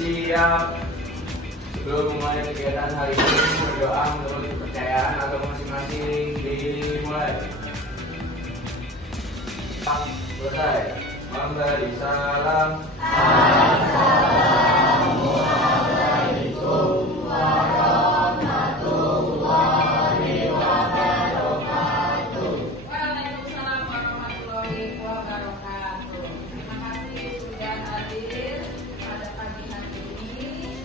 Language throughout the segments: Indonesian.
siap. Sebelum memulai kegiatan hari ini, berdoa menurut kepercayaan atau masing-masing. Dimulai. Selesai. Memberi salam. Assalamualaikum warahmatullahi wabarakatuh. Waalaikumsalam warahmatullahi wabarakatuh. Terima kasih sudah hadir pada pagi hari ini.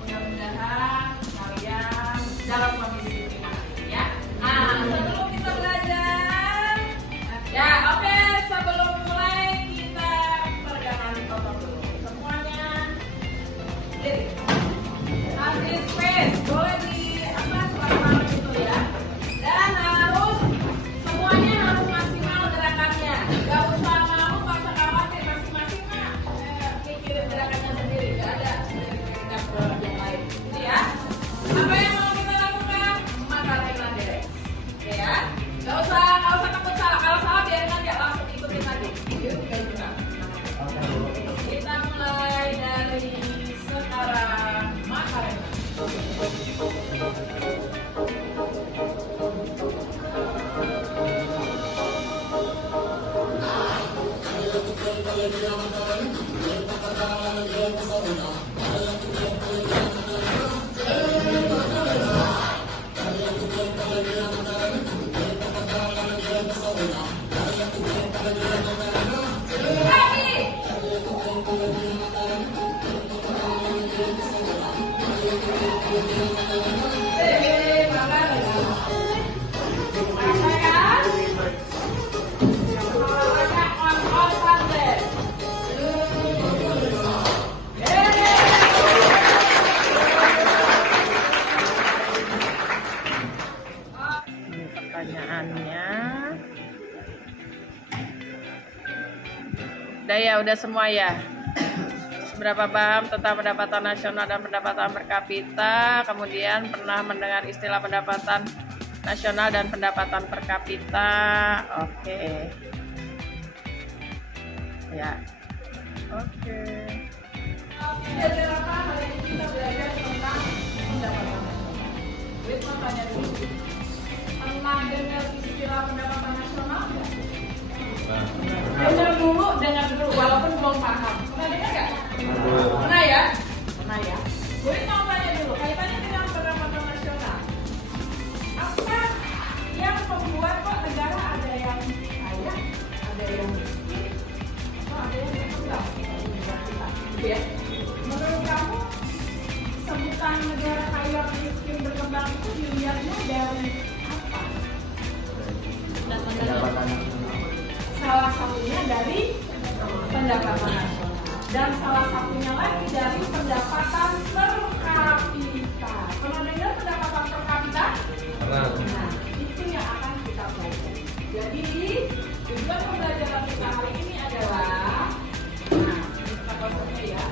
Mudah-mudahan kalian dalam kondisi prima ya. Sebelum kita belajar, ya oke, sebelum mulai kita pegangan foto dulu. Semuanya diri. Kasih space, boleh di selama itu ya. Dan harus semuanya harus maksimal gerakannya. Gak usah mau paksa khawatir, masing-masing mah mikirin gerakannya sendiri. Gak ada gerakan yang lain. Ini ya. Apa yang mau kita lakukan? Makarena deh. Oke ya. Gak usah takut salah. Kalau salah biarin aja, langsung ikutin aja. Yuk kita buka. Kita mulai dari sekarang Makarena. Pertanyaannya udah semua ya. Seberapa paham tentang pendapatan nasional dan pendapatan per kapita, kemudian pernah mendengar istilah pendapatan nasional dan pendapatan per kapita. Oke. Ya. Oke. Belajar apa? Hari ini kita belajar tentang pendapatan nasional. Wait, mau tanya dulu. Pernah dengar istilah pendapatan nasional nggak? Dengar dulu, walaupun belum paham. Pernah dengar nggak? Pernah ya? Pernah ya. Gue mau tanya dulu, kaitannya dengan pendapatan nasional. Apa yang membuat kok negara ada yang kaya, ada yang miskin, atau ada yang berkembang? Gitu ya. Menurut kamu, sebutan negara kaya, miskin, berkembang itu dilihatnya dari apa? Pendapatan nasional. Salah satunya dari pendapatan nasional dan salah satunya lagi dari pendapatan per kapita. Pernah dengar pendapatan per kapita? Pernah. Nah, itu yang akan kita pelajari. Jadi tujuan pembelajaran kita hari ini adalah, nah, kita konsepnya ya.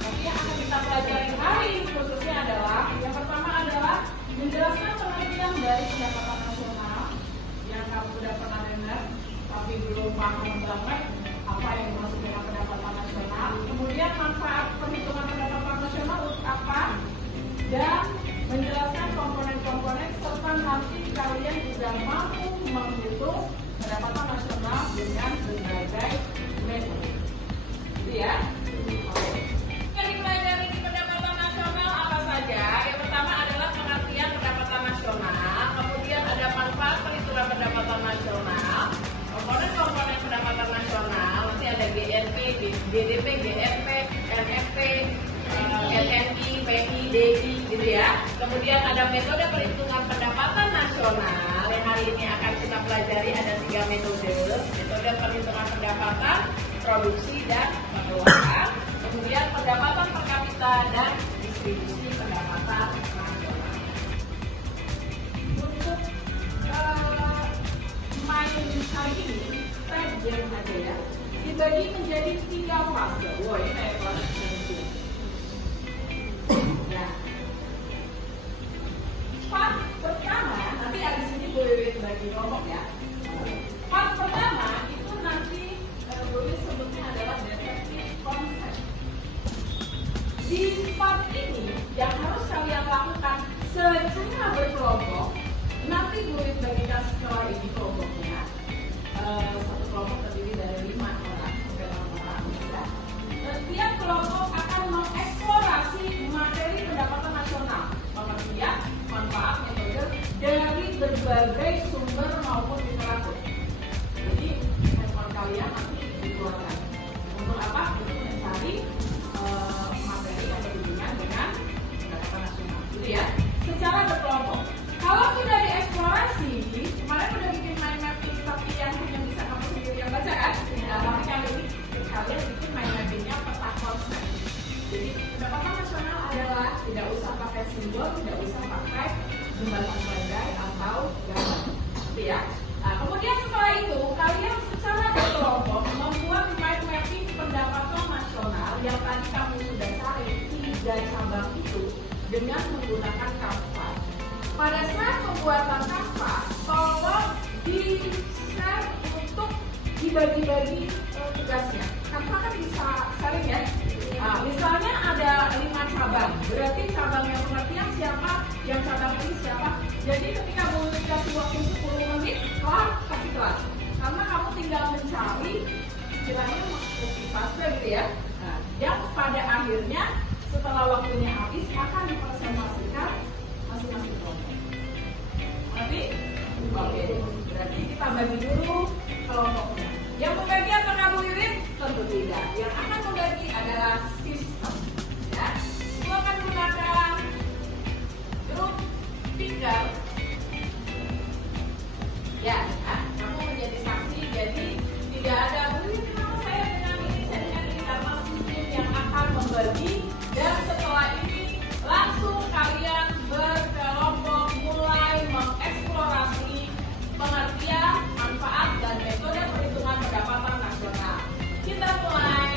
Tapi yang akan kita pelajari hari ini khususnya adalah yang pertama adalah menjelaskan pengertian dari pendapatan nasional yang kamu sudah pernah dengar tapi belum paham banget apa yang dimaksud dengan pendapatan nasional. Kemudian manfaat perhitungan pendapatan nasional untuk apa, dan menjelaskan komponen-komponen serta nanti kalian juga mampu menghitung pendapatan nasional dengan berbagai metode. Gitu ya. Yang dipelajari di pendapatan nasional apa saja? Yang pertama adalah pengertian pendapatan nasional, kemudian ada manfaat perhitungan pendapatan nasional, komponen-komponen pendapatan nasional, nanti ada GNP, GDP, GNP, NFP, NNI, PI, DI, gitu ya. Kemudian ada metode perhitungan pendapatan nasional yang hari ini akan kita pelajari. Ada 3 metode. Metode perhitungan pendapatan, produksi, dan pengeluaran. Kemudian pendapatan per kapita dan distribusi pendapatan nasional. Untuk main kali ini kita jam aja ya, dibagi menjadi 3 fase. Wah, ini kayak kelas itu. Nah, part pertama nanti abis ini boleh bagi kelompok ya. Part pertama itu nanti boleh sebutnya adalah detektif konsep. di part ini yang harus kalian lakukan secara berkelompok. Nanti murid bagikan setelah ini kelompoknya. Satu kelompok terdiri dari 5 orang sampai 6 orang. Ya. Setiap kelompok akan mengeksplorasi materi pendapatan nasional, pengertian, manfaat, metode dari berbagai sumber maupun literatur. Jadi handphone kalian nanti dikeluarkan. Untuk apa? Untuk mencari materi yang berhubungan dengan pendapatan nasional. Gitu ya. Secara berkelompok. Kalau sudah dieksplorasi, kemarin udah bikin mind mapping tapi yang hanya bisa kamu sendiri yang baca kan? Nah, tapi kali ini kalian bikin mind mappingnya peta konsep. Jadi pendapatan nasional adalah tidak usah pakai simbol, tidak usah pakai jembatan bandai atau gambar. Gitu ya. Nah, kemudian setelah itu kalian secara berkelompok membuat mind mapping pendapatan nasional yang tadi kamu sudah cari 3 cabang itu dengan menggunakan Canva. Pada saat pembuatan Canva, tolong di-share untuk dibagi-bagi tugasnya. Canva kan bisa sharing ya. Nah, misalnya ada 5 cabang, berarti cabang yang pengertian siapa, yang cabang ini siapa. Jadi ketika mau dikasih waktu 10 menit, kelar, pasti kelar. Karena kamu tinggal mencari, istilahnya copy paste gitu ya. Nah, yang pada akhirnya setelah waktunya habis akan dipresentasikan masing-masing kelompok. Nanti, oke, berarti kita bagi dulu kelompoknya. Yang membagi apakah Bu Wiwit? Tentu tidak. Yang akan membagi adalah sistem. Ya, itu akan menggunakan grup speaker. Ya, kamu menjadi saksi. Jadi tidak ada Bu Wiwit, kenapa saya dengan ini, saya dengan ini, karena sistem yang akan membagi. Dan setelah ini langsung kalian berkelompok mulai mengeksplorasi pengertian, manfaat, dan metode perhitungan pendapatan nasional. Kita mulai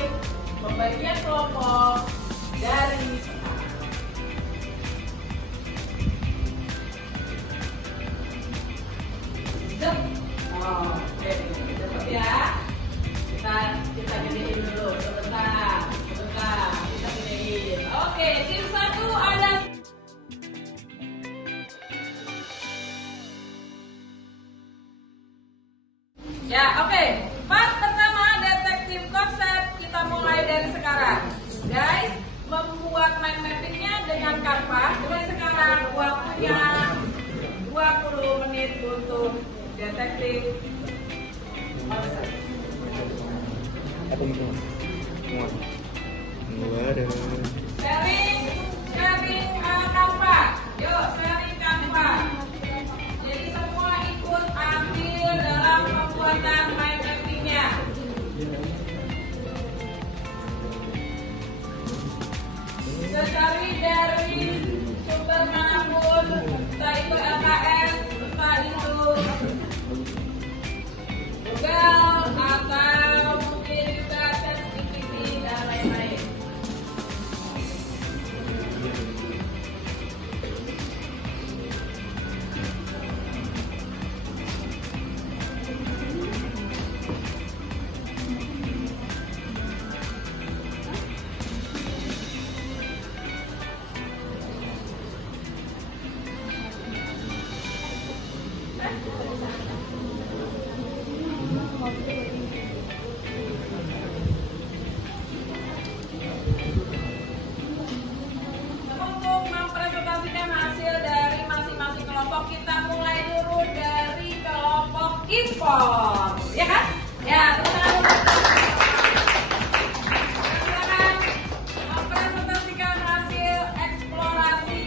pembagian kelompok dari sekarang. Oke, cepat ya. Kita gedein dulu sebentar. Kita gedein. Oke, tim 1 ada. Ya, oke. Part pertama detektif konsep, kita mulai dari sekarang. Guys, membuat mind mappingnya dengan Canva. Mulai sekarang waktunya 20 menit untuk detektif konsep. Sharing Canva. Yuk, sharing Canva. Jadi semua ikut ambil dalam pembuatan mind mappingnya. Bisa cari dari sumber manapun, entah itu LKS, entah itu Google, atau mungkin juga ChatGPT dan lain-lain. Untuk mempresentasikan hasil dari masing-masing kelompok, kita mulai dulu dari kelompok impor, ya kan? Ya, silakan mempresentasikan hasil eksplorasi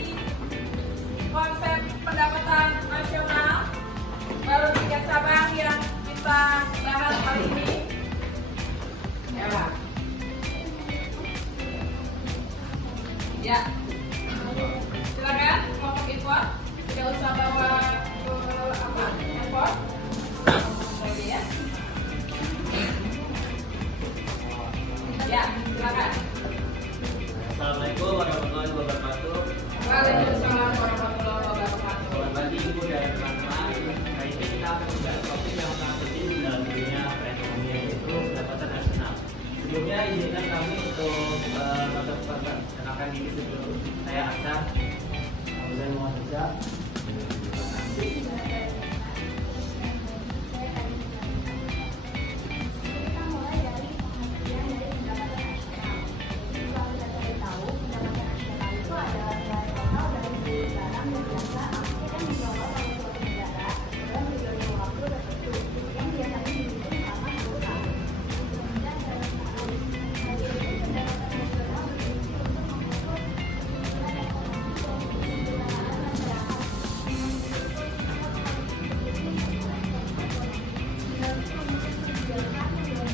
konsep pendapatan nasional baru 3 cabang yang kita bahas hari ini. Ya, Pak. Ya, silakan kelompok impor, tidak usah bawa handphone. Lagi ya. perkenalkan diri dulu. Saya Aksa. Saya Muhammad Riza. Kita mulai dari pengertian dari pendapatan nasional. Jadi kalau kita cari tahu, pendapatan nasional itu adalah nilai total dari seluruh barang dan jasa yang dijual oleh suatu negara dalam periode waktu tertentu yang biasanya dihitung selama 10 tahun. Kemudian dalam tahun itu pendapatan nasional berfungsi untuk mengukur pertumbuhan ekonomi dan kesejahteraan masyarakat.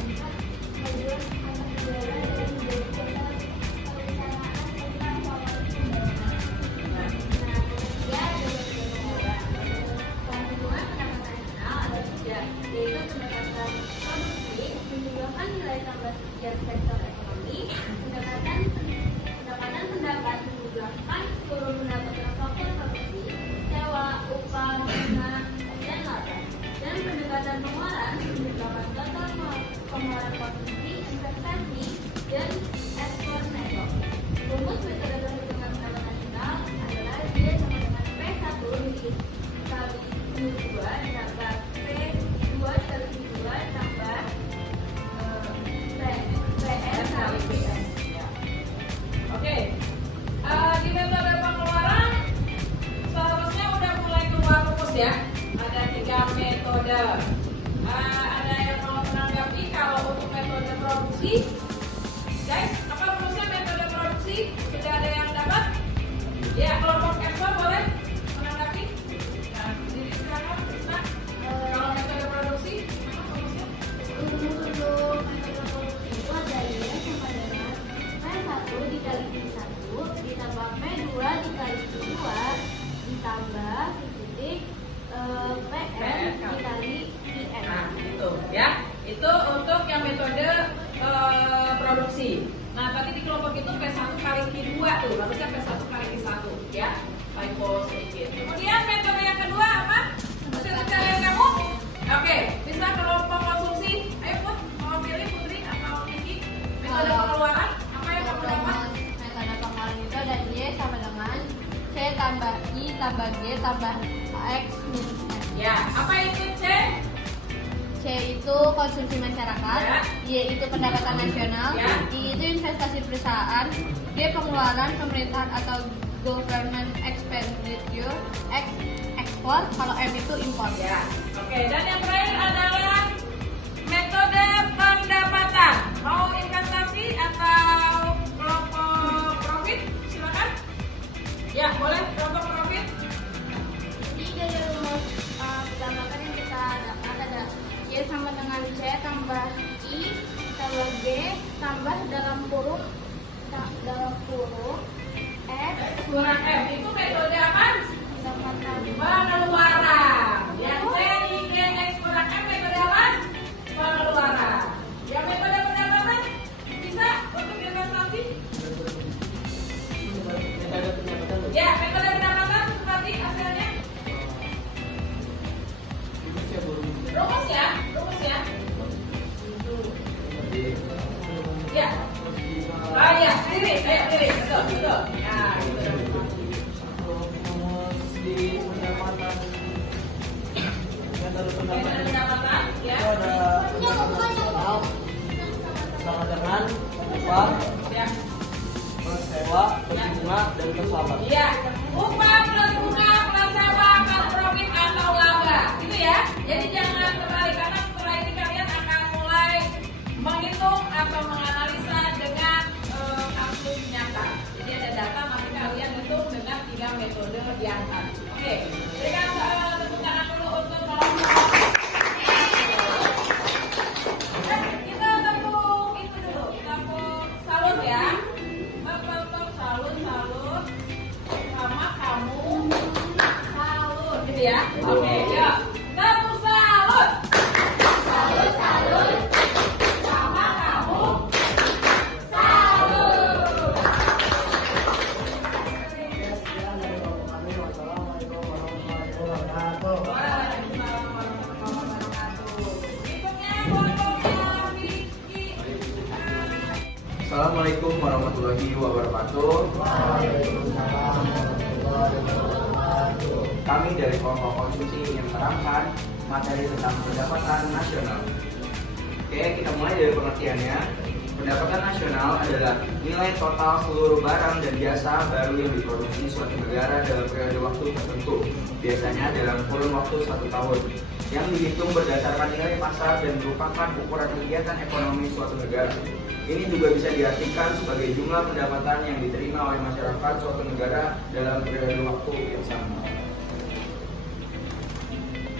Yaitu pendekatan produksi menunjukkan nilai tambah setiap sektor ekonomi, pendekatan pendapat menunjukkan seluruh pendapatan faktor produksi, sewa, upah, bunga, dan laba. Dan pendekatan pengeluaran menunjukkan total pengeluaran konsumsi, investasi, dan ekspor netto. Rumus metode perhitungan pendapatan nasional adalah dia sama dengan P1 dikali U2 ditambah P2 dikali U2 tambah PS kali PS. Oke. Di metode pengeluaran seharusnya udah mulai keluar rumus ya. Ada 3 metode. Ada yang mau menanggapi kalau untuk metode produksi? Guys, apa rumusnya metode produksi? Sudah ada yang dapat? Ya, kelompok ekspor boleh menanggapi? Ya, jadi silakan, Krisna. Kalau metode produksi, apa rumusnya? Untuk metode produksi itu ada dia sama dengan P1 dikali Q1 ditambah P2 dikali Q2 ditambah titik PS dikali IN. Nah, itu ya. Itu untuk yang metode produksi. Nah, tadi di kelompok itu P1 kali Q2 tuh, harusnya P1 kali Q1 ya. Typo sedikit. Kemudian metode yang kedua apa? Hasil pencarian kamu? Oke, bisa kelompok konsumsi. Ayo Put, mau pilih Putri atau Kiki? Metode pengeluaran, apa yang kamu dapat? Metode pengeluaran itu ada Y sama dengan C tambah I tambah G tambah X minus N. Ya, apa itu C? C itu konsumsi masyarakat, Ya. Y itu pendapatan nasional, Ya. I itu investasi perusahaan, G pengeluaran pemerintahan atau government expenditure, X ekspor, kalau M itu impor. Ya. Oke, dan yang terakhir adalah metode pendapatan. Mau investasi atau kelompok profit? Silakan. Ya, boleh kelompok profit. Jadi dari rumus pertama kan yang kita dapat ada Y sama dengan C tambah I tambah G tambah dalam kurung X Kurang F itu metode apa? pendapatan. Pengeluaran. Yang C, I, G, X kurang F metode apa? Pengeluaran. Yang metode pendapatan bisa untuk investasi? Metode pendapatan. Ya, metode pendapatan seperti hasilnya. Rumus ya. Ya. Oh iya, berdiri, ayo berdiri, betul. Ya, itu. Rumus di pendapatan. Metode Metode pendapatan pendapatan, ya. itu ada pendapatan nasional sama dengan upah, Ya. plus sewa, plus bunga, dan plus laba. Iya, upah plus bunga plus sewa plus profit atau laba, gitu ya. Jadi jangan kembali karena setelah ini kalian akan mulai menghitung atau menganalisa dengan kasus nyata. Jadi ada data nanti kalian hitung dengan 3 metode yang tadi. Oke, berikan tepuk tangan dulu untuk kelompok. Kita tepuk itu dulu, tepuk salut ya. Tepuk salut sama kamu salut gitu ya. Oke, yuk. Tepuk salut. Salut sama kamu salut. Wassalamualaikum warahmatullahi wabarakatuh. Waalaikumsalam warahmatullahi wabarakatuh. Berikutnya kelompoknya Vicky. Assalamualaikum warahmatullahi wabarakatuh. Kami dari kelompok konsumsi ingin menerangkan materi tentang pendapatan nasional. Oke, kita mulai dari pengertiannya. Pendapatan nasional adalah nilai total seluruh barang dan jasa baru yang diproduksi suatu negara dalam periode waktu tertentu, biasanya dalam kurun waktu 1 tahun, yang dihitung berdasarkan nilai pasar dan merupakan ukuran kegiatan ekonomi suatu negara. Ini juga bisa diartikan sebagai jumlah pendapatan yang diterima oleh masyarakat suatu negara dalam periode waktu yang sama.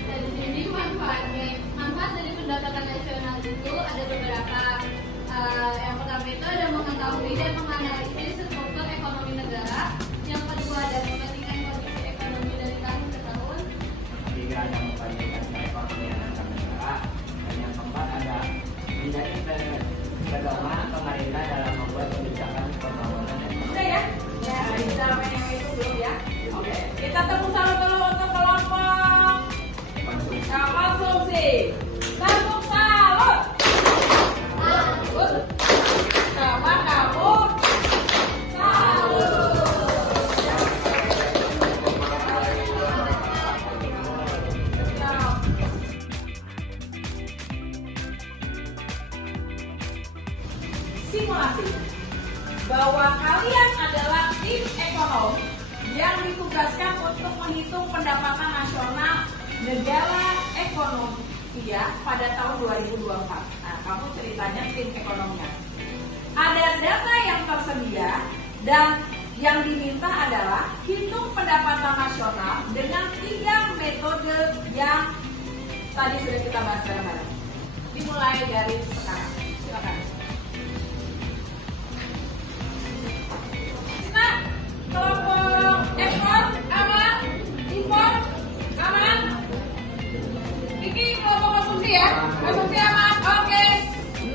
Dan di sini manfaat dari pendapatan nasional itu ada beberapa. Yang pertama itu ada mengetahui dan menganalisis struktur ekonomi negara. Yang kedua ada membandingkan kondisi ekonomi dari tahun ke tahun. Ketiga ada membandingkan perekonomian antar negara. Dan yang keempat ada menjadi pedoman pemerintah dalam membuat kebijakan pembangunan ekonomi. Udah ya? Ya, kita main yang itu belum ya? Oke, kita tepuk tangan dulu untuk kelompok konsumsi. Tepuk salut. Salut. Sama kamu. Salut. Simulasi bahwa kalian adalah tim ekonom yang ditugaskan untuk menghitung pendapatan nasional negara ekonomi ya pada tahun 2024. Nah, kamu ceritanya tim ekonomnya. Ada data yang tersedia dan yang diminta adalah hitung pendapatan nasional dengan 3 metode yang tadi sudah kita bahas bareng-bareng. Dimulai dari sekarang. Silakan. Kelompok ekspor aman, impor aman. Ini kelompok konsumsi ya, konsumsi aman. Oke.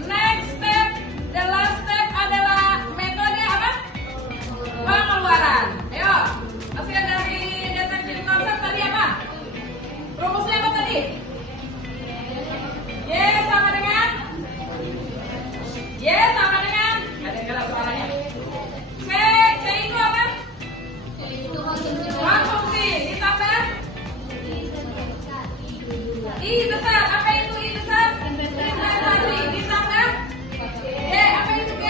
Next step, the last step adalah metode apa? Pengeluaran. Ayo, hasil dari deteksi konsep tadi apa? Rumusnya apa tadi? Y sama dengan? Y sama dengan? Ada yang kelas suaranya? C itu apa? Konsumsi ditambah I besar. Apa itu I besar? Investasi ditambah G. Apa itu G?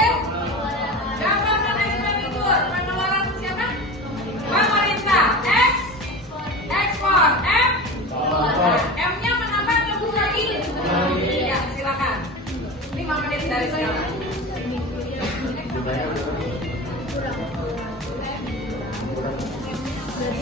Government expenditure. Pengeluaran siapa? Pemerintah. X ekspor. M M-nya menambah atau mengurangi? Ya, silakan. 5 menit dari sekarang. Siap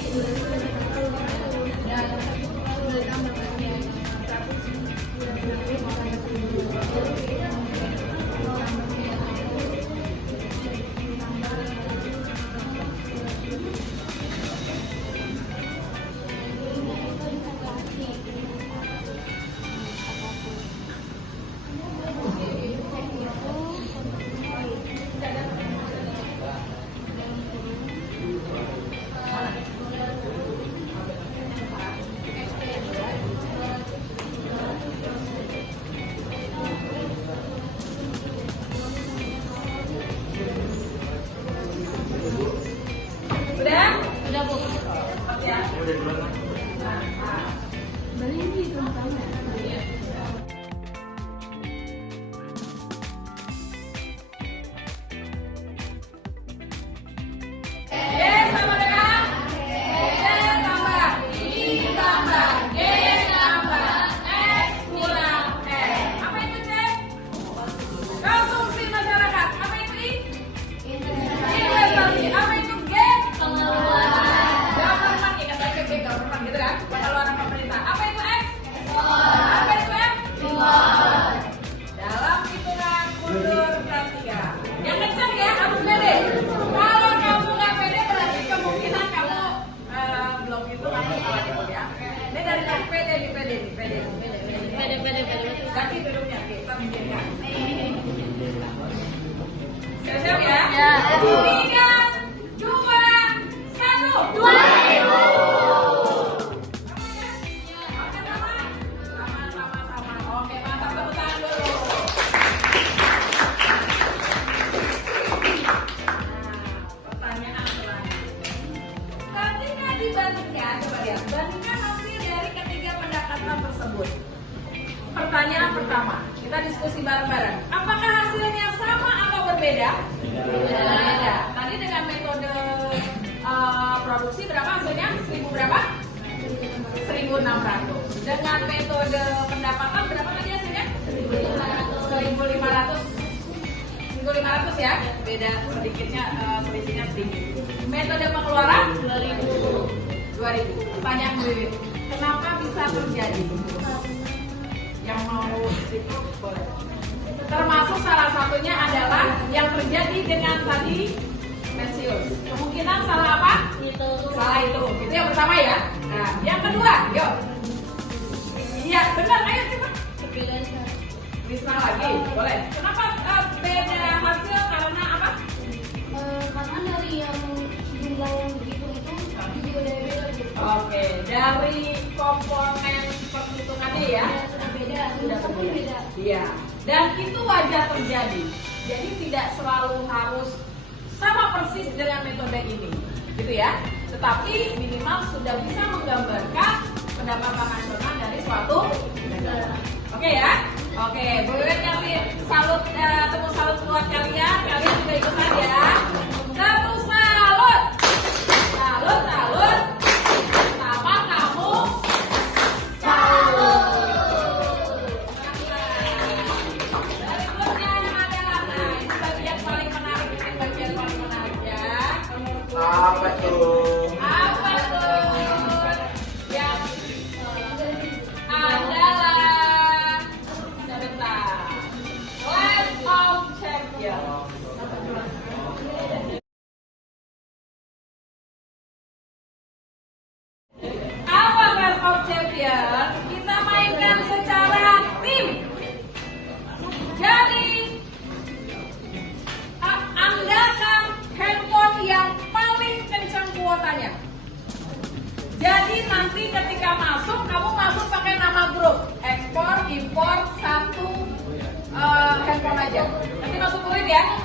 ya? Ya. 3, 2, 1. 2000. Sama-sama. Oke, mantap, tepuk tangan dulu. tersebut. Pertanyaan pertama, kita diskusi bareng-bareng. Apakah hasilnya sama atau berbeda? Berbeda. Tadi dengan metode produksi berapa hasilnya? 1000 berapa? 1.600. Dengan metode pendapatan berapa tadi hasilnya? 1.500. 1.500 ya, beda sedikitnya, selisihnya sedikit. Metode pengeluaran 2.000. Pertanyaan Wiwit, kenapa bisa terjadi? Yang mau itu boleh. Termasuk salah satunya adalah yang terjadi dengan tadi pensiun. Kemungkinan salah apa? Salah itu. Itu yang pertama ya. Nah, yang kedua, yuk. Iya, benar. Ayo coba. Bisa lagi, boleh. Kenapa beda hasil? Karena apa? Karena dari yang jumlah yang begitu itu juga beda gitu. Oke, dari komponen perhitungannya ya. Sudah beda. Iya. Dan itu wajar terjadi. Jadi tidak selalu harus sama persis dengan metode ini, gitu ya. Tetapi minimal sudah bisa menggambarkan pendapatan nasional dari suatu negara. Oke ya. Oke, boleh kasih salut, tepuk salut buat kalian. Kalian juga ikutan ya. Tepuk salut. Salut, salut. Sama kamu. Salut. Berikutnya adalah, nah ini bagian paling menarik, ini bagian paling menarik ya. Apa tuh? Apa tuh? Yang adalah sebentar. Class of Champions. Apa Class of Champions? Kita mainkan secara tim. Jadi andalkan handphone yang paling kencang kuotanya. Jadi nanti ketika masuk, kamu masuk pakai nama grup, ekspor, impor, satu handphone aja. Nanti masuk kulit ya.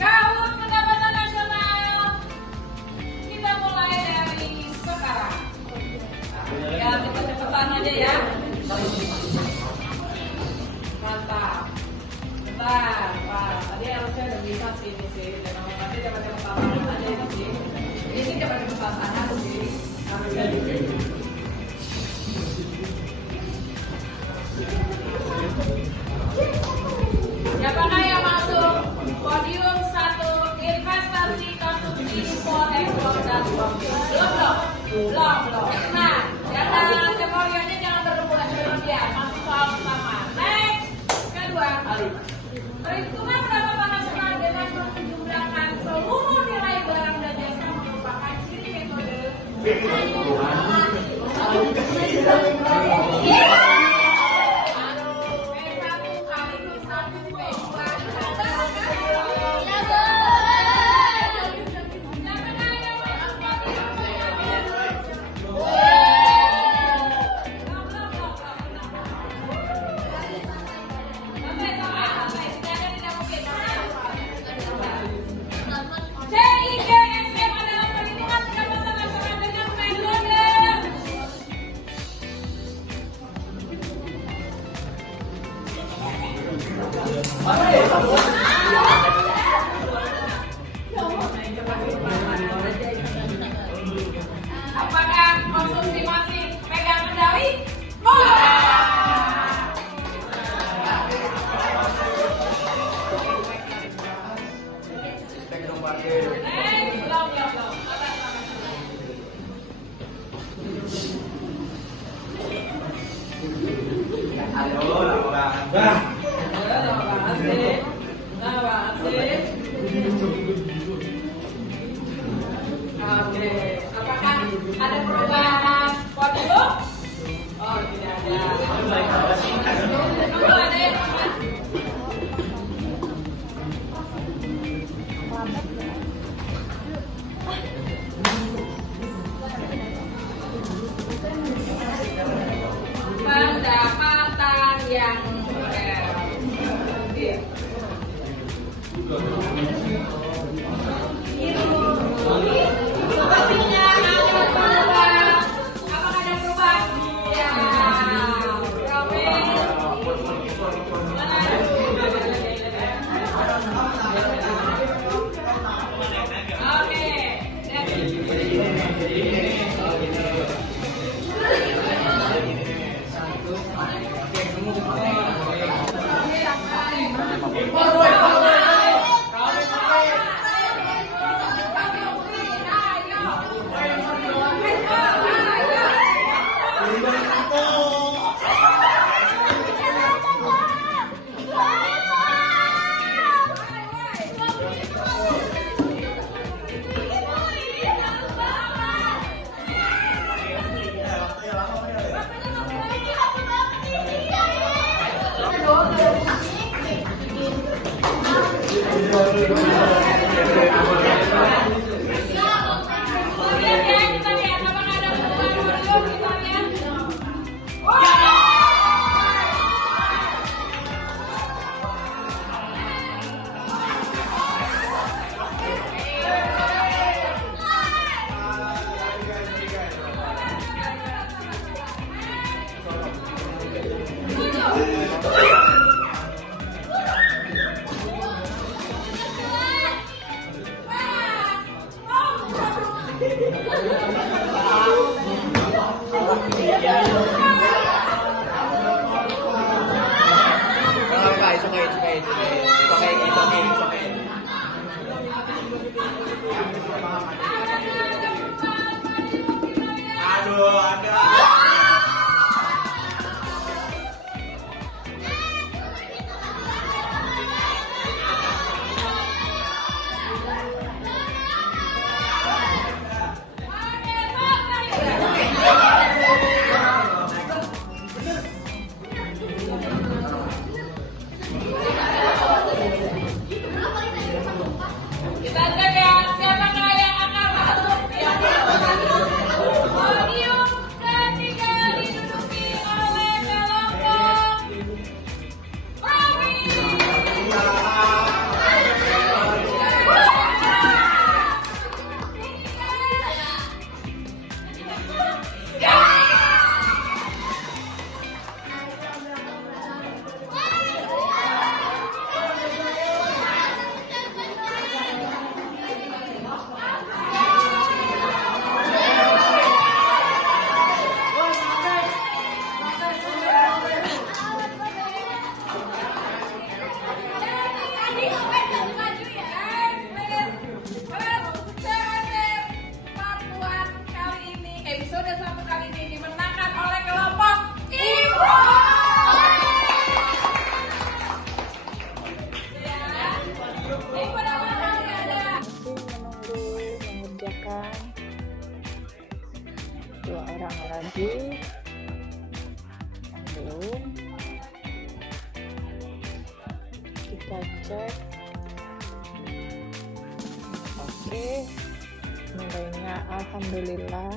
Kalut pendapatan nasional. Kita mulai dari sekarang. Ya, cepet-cepetan aja ya. Mantap. Bentar, Pak. Tadi harusnya udah bisa sih ini sih. Jangan nanti cepet-cepetan aja ini sih. Ini cepet-cepetan aja sih. Harusnya gitu. Siapakah yang masuk podium 1 investasi konsumsi impor ekspor dan belum. Nah, jangan kemudiannya jangan berlebihan. Masuk soal pertama. Next, kedua. Perhitungan pendapatan nasional dengan menjumlahkan seluruh nilai barang dan jasa merupakan ciri metode. CIGSM adalah perhitungan pendapatan nasional dengan metode. Apakah konsumsi masih pegang kendali? Belum. Aduh, lama banget. Oke, apakah ada perubahan podium? Oh, tidak ada. Ada yang pendapatan yang sepertinya ada perubahan. Apakah ada perubahan? Ya. Lihat ya, kita lihat apakah ada perubahan dulu, kita lihat. Aduh, ada. Kita cek ya, siapakah yang akan masuk yang podium ketiga diduduki oleh kelompok Romi. Episode 1 kali ini dimenangkan oleh kelompok Ibu. Ibu nama kali ada. Menunggu mengerjakan 2 orang lagi yang belum. Kita cek. Oke, nilainya alhamdulillah.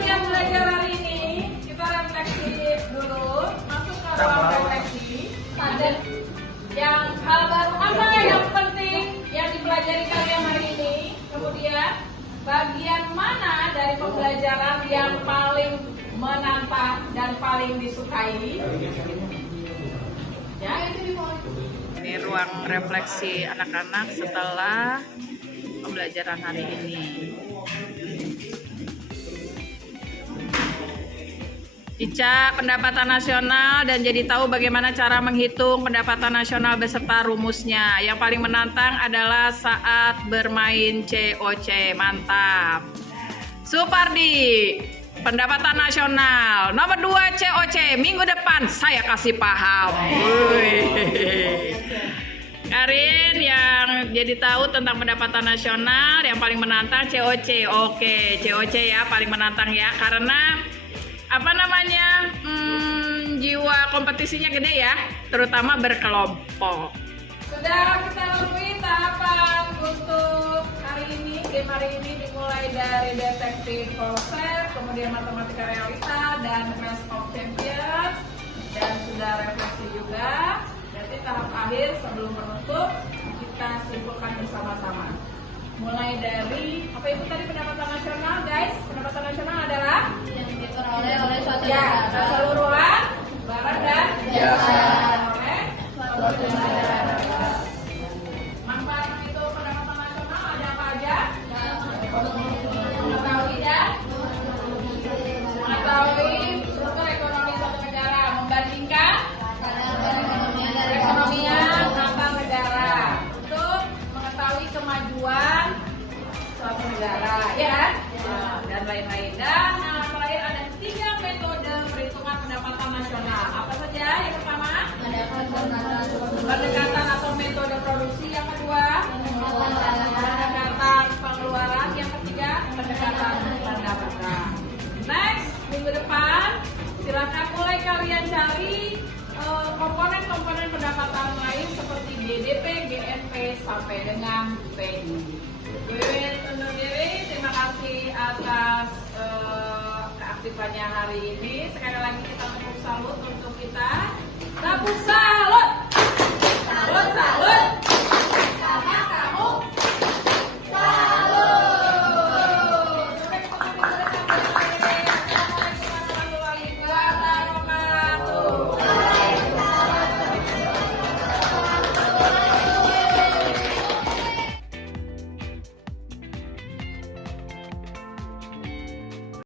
Yang belajar hari ini kita refleksi dulu, masuk ke ruang refleksi. Dan yang hal baru apa yang penting yang dipelajari kalian hari ini, kemudian bagian mana dari pembelajaran yang paling menantang dan paling disukai. Ya, ini ruang refleksi anak-anak setelah pembelajaran hari ini. Ica pendapatan nasional dan jadi tahu bagaimana cara menghitung pendapatan nasional beserta rumusnya. Yang paling menantang adalah saat bermain COC. Mantap. Supardi, pendapatan nasional. Nomor 2 COC. Minggu depan saya kasih paham. Karin yang jadi tahu tentang pendapatan nasional yang paling menantang COC. Oke, COC ya paling menantang ya, karena apa namanya, jiwa kompetisinya gede ya, terutama berkelompok. Sudah kita lalui tahapan untuk hari ini. Game hari ini dimulai dari detektif konsep, kemudian matematika realita dan Clash of Champions, dan sudah refleksi juga. Jadi tahap akhir sebelum menutup kita simpulkan bersama-sama. Mulai dari apa itu tadi pendapatan nasional, guys? Pendapatan nasional adalah yang diperoleh oleh suatu ya negara. keseluruhan barang dan jasa oleh suatu negara. Manfaat itu pendapatan nasional ada apa aja? Mengetahui ya, mengetahui struktur ekonomi suatu negara, membandingkan perekonomian antar negara, untuk mengetahui kemajuan negara, ya kan? Dan lain-lain. Dan terakhir ada 3 metode perhitungan pendapatan nasional. Apa saja? Yang pertama, pendekatan atau metode produksi. Yang kedua, pendekatan pengeluaran. Yang ketiga, pendekatan pendapatan. Next, minggu depan silakan mulai kalian cari komponen-komponen pendapatan lain seperti GDP, GNP sampai dengan PI. Wiwin undur diri, terima kasih atas keaktifannya hari ini. Sekali lagi kita tepuk salut untuk kita.